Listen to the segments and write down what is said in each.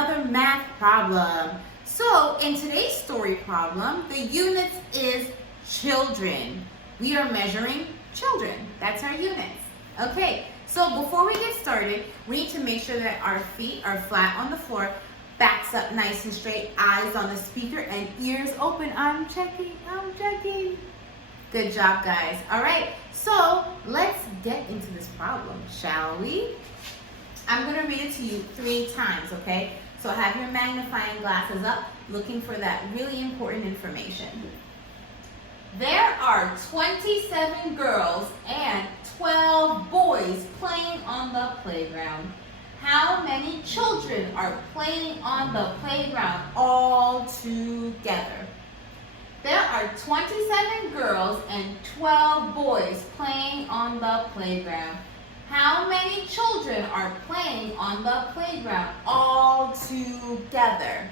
another math problem. So in today's story problem, the units is children. We are measuring children. That's our units. Okay, so before we get started, we need to make sure that our feet are flat on the floor, backs up nice and straight, eyes on the speaker, and ears open. I'm checking. Good job, guys. All right, so let's get into this problem, shall we? I'm going to read it to you 3 times, okay? So have your magnifying glasses up, looking for that really important information. There are 27 girls and 12 boys playing on the playground. How many children are playing on the playground all together? There are 27 girls and 12 boys playing on the playground. How many children are playing on the playground all together?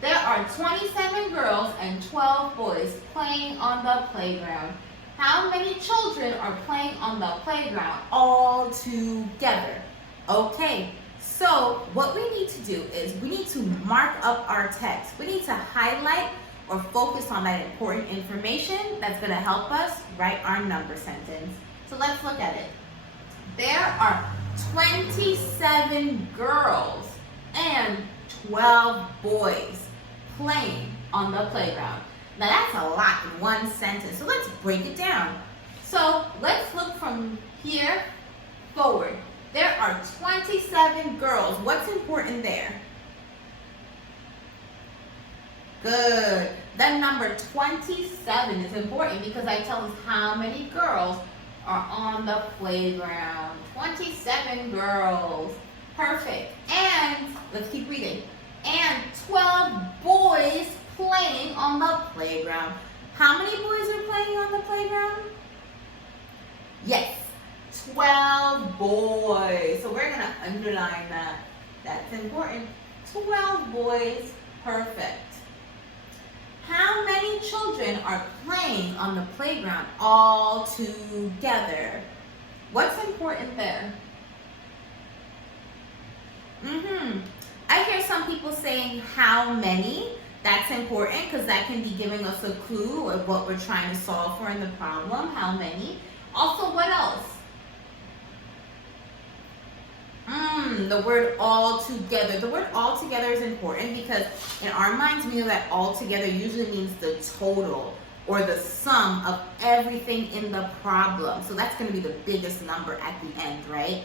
There are 27 girls and 12 boys playing on the playground. How many children are playing on the playground all together? Okay, so what we need to do is we need to mark up our text. We need to highlight or focus on that important information that's going to help us write our number sentence. So let's look at it. There are 27 girls and 12 boys playing on the playground. Now that's a lot in one sentence, so let's break it down. So let's look from here forward. There are 27 girls. What's important there? Good. The number 27 is important because I tell us how many girls are on the playground. 27 girls. Perfect. And let's keep reading. And 12 boys playing on the playground. How many boys are playing on the playground? Yes, 12 boys. So we're going to underline that. That's important. 12 boys. Perfect. How many children are playing on the playground all together? What's important there? I hear some people saying how many. That's important because that can be giving us a clue of what we're trying to solve for in the problem. How many? Also, what else? The word all together. The word all together is important because in our minds we know that all together usually means the total or the sum of everything in the problem. So that's going to be the biggest number at the end, right?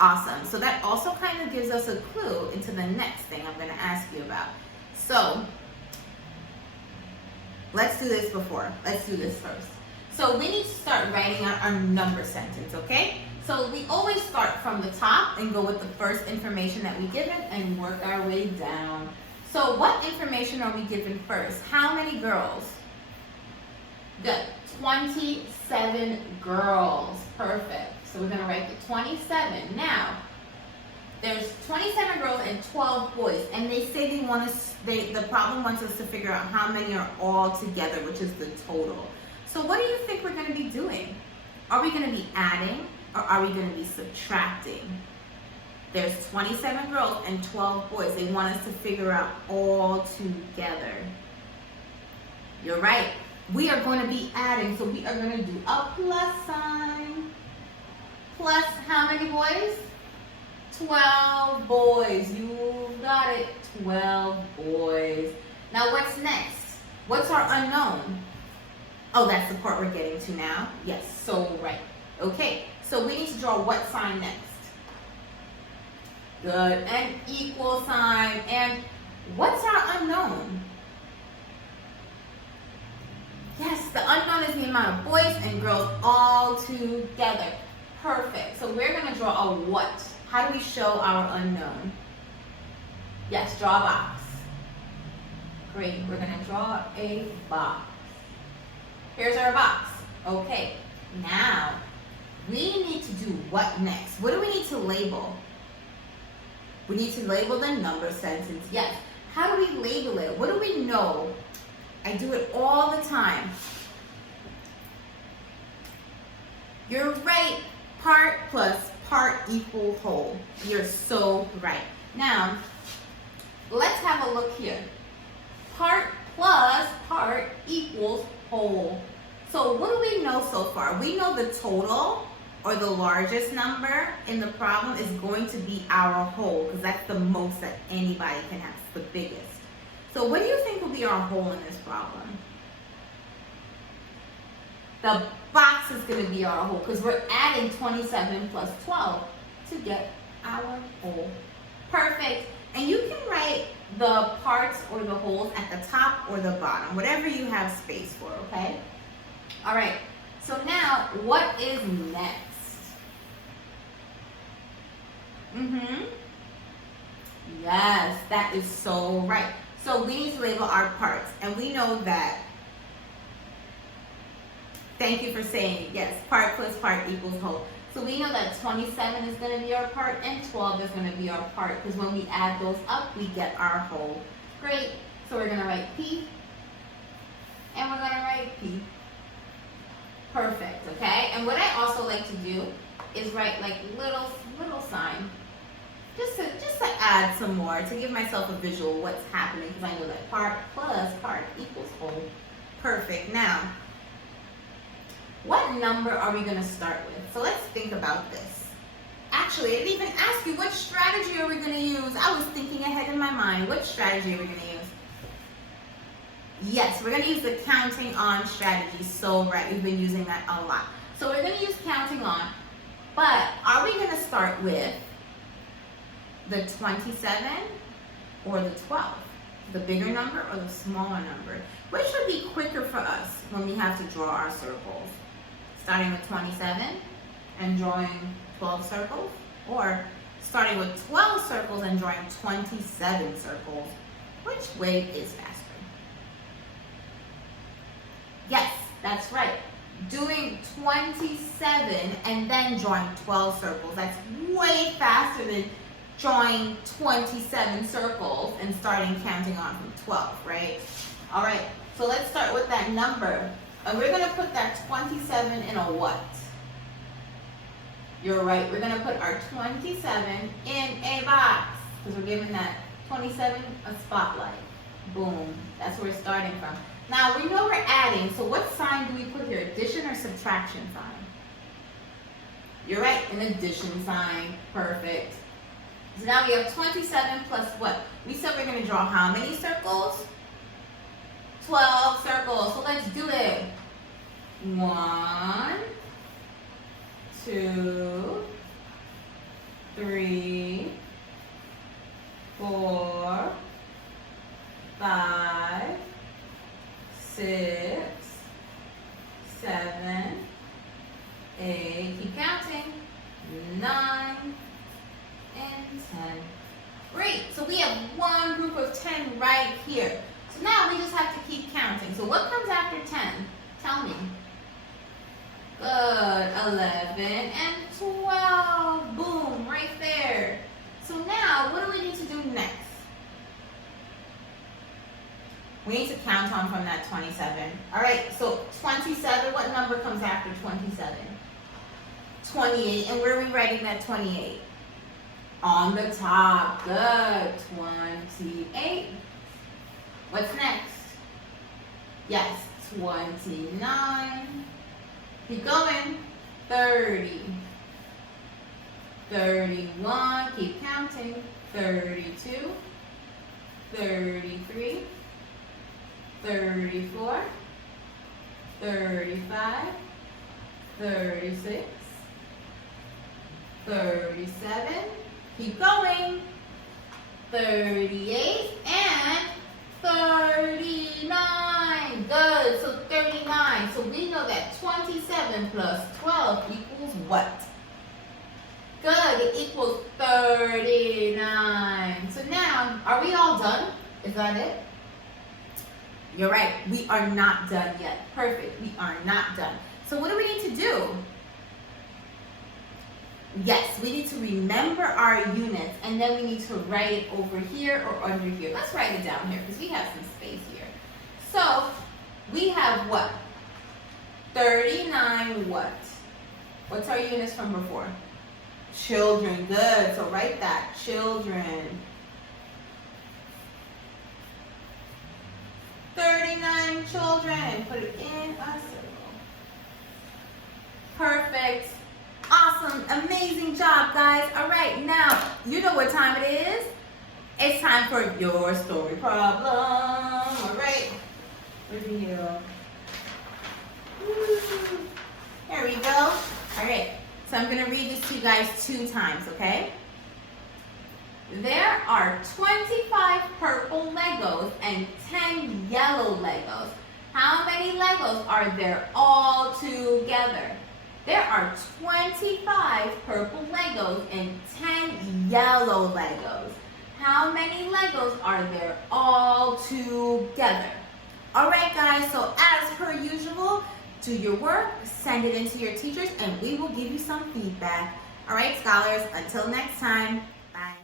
Awesome. So that also kind of gives us a clue into the next thing I'm going to ask you about. So let's do this first. So we need to start writing out our number sentence, okay? So we always start from the top and go with the first information that we given and work our way down. So what information are we given first? How many girls? Good. 27 girls. Perfect. So we're going to write the 27. Now, there's 27 girls and 12 boys, and they say the problem wants us to figure out how many are all together, which is the total. So what do you think we're going to be doing? Are we going to be adding or are we going to be subtracting? There's 27 girls and 12 boys. They want us to figure out all together. You're right. We are going to be adding, so we are going to do a plus sign. Plus how many boys? 12 boys. You got it. 12 boys. Now what's next? What's our unknown? Oh, that's the part we're getting to now. Yes, so right. Okay, so we need to draw what sign next? Good, an equal sign. And what's our unknown? Yes, the unknown is the amount of boys and girls all together. Perfect. So we're going to draw a what? How do we show our unknown? Yes, draw a box. Great, we're going to draw a box. Here's our box. Okay, now we need to do what next? What do we need to label? We need to label the number sentence. Yes. How do we label it? What do we know? I do it all the time. You're right. Part plus part equals whole. You're so right. Now, let's have a look here. Part plus part equals whole. So what do we know so far? We know the total, or the largest number in the problem, is going to be our whole, because that's the most that anybody can have, the biggest. So what do you think will be our whole in this problem? The box is going to be our whole, because we're adding 27 plus 12 to get our whole. Perfect. And you can write the parts or the wholes at the top or the bottom, whatever you have space for, okay? All right, so now what is next? Yes, that is so right. So we need to label our parts, and we know that. Thank you for saying it. Yes, part plus part equals whole. So we know that 27 is going to be our part and 12 is going to be our part, because when we add those up, we get our whole. Great. So we're going to write P, and we're going to write P. Perfect, okay? And what I also like to do is write like little sign, just to add some more, to give myself a visual what's happening, because I know that part plus part equals whole. Perfect. Now, what number are we going to start with? So let's think about this. Actually, I didn't even ask you, which strategy are we going to use? I was thinking ahead in my mind. Which strategy are we going to use? Yes, we're going to use the counting on strategy. So right, we've been using that a lot. So we're going to use counting on, but are we going to start with the 27 or the 12? The bigger number or the smaller number? Which would be quicker for us when we have to draw our circles? Starting with 27 and drawing 12 circles, or starting with 12 circles and drawing 27 circles? Which way is faster? Yes, that's right. Doing 27 and then drawing 12 circles. That's way faster than drawing 27 circles and starting counting on from 12, right? All right, so let's start with that number. And we're going to put that 27 in a what? You're right, we're going to put our 27 in a box, because we're giving that 27 a spotlight. Boom, that's where we're starting from. Now, we know we're adding, so what sign do we put here? Addition or subtraction sign? You're right, an addition sign. Perfect. So now we have 27 plus what? We said we're going to draw how many circles? 12 circles. So let's do it. 1, 2, 3, 4, 5, 6, 7, 8, keep counting, 9, and 10. Great, so we have one group of 10 right here. So now we just have to keep counting. So what comes after 10? Tell me. Good, 11 and 12. Boom, right there. So now, what do we need to do next? We need to count on from that 27. All right, so 27, what number comes after 27? 28, and where are we writing that 28? On the top. Good, 28. What's next? Yes, 29. Keep going. 30. 31. Keep counting. 32. 33. 34. 35. 36. 37. Keep going. 38 and 39. Good. So 39. So we know that 27 plus 12 equals what? Good. It equals 39. So now, are we all done? Is that it? You're right. We are not done yet. Perfect. We are not done. So what do we need to do? Yes, we need to remember our units, and then we need to write it over here or under here. Let's write it down here because we have some space here. So we have what? 39 what? What's our units from before? Children. Good. So write that. Children. children. Put it in a circle. Perfect. Awesome. Amazing job, guys. All right, now, you know what time it is. It's time for your story problem. All right. Where's the hero? There we go. All right. So I'm going to read this to you guys 2 times, okay? There are 25 purple Legos and 10 yellow Legos. How many Legos are there all together? There are 25 purple Legos and 10 yellow Legos. How many Legos are there all together? All right, guys, so as per usual, do your work, send it in to your teachers, and we will give you some feedback. All right, scholars, until next time, bye.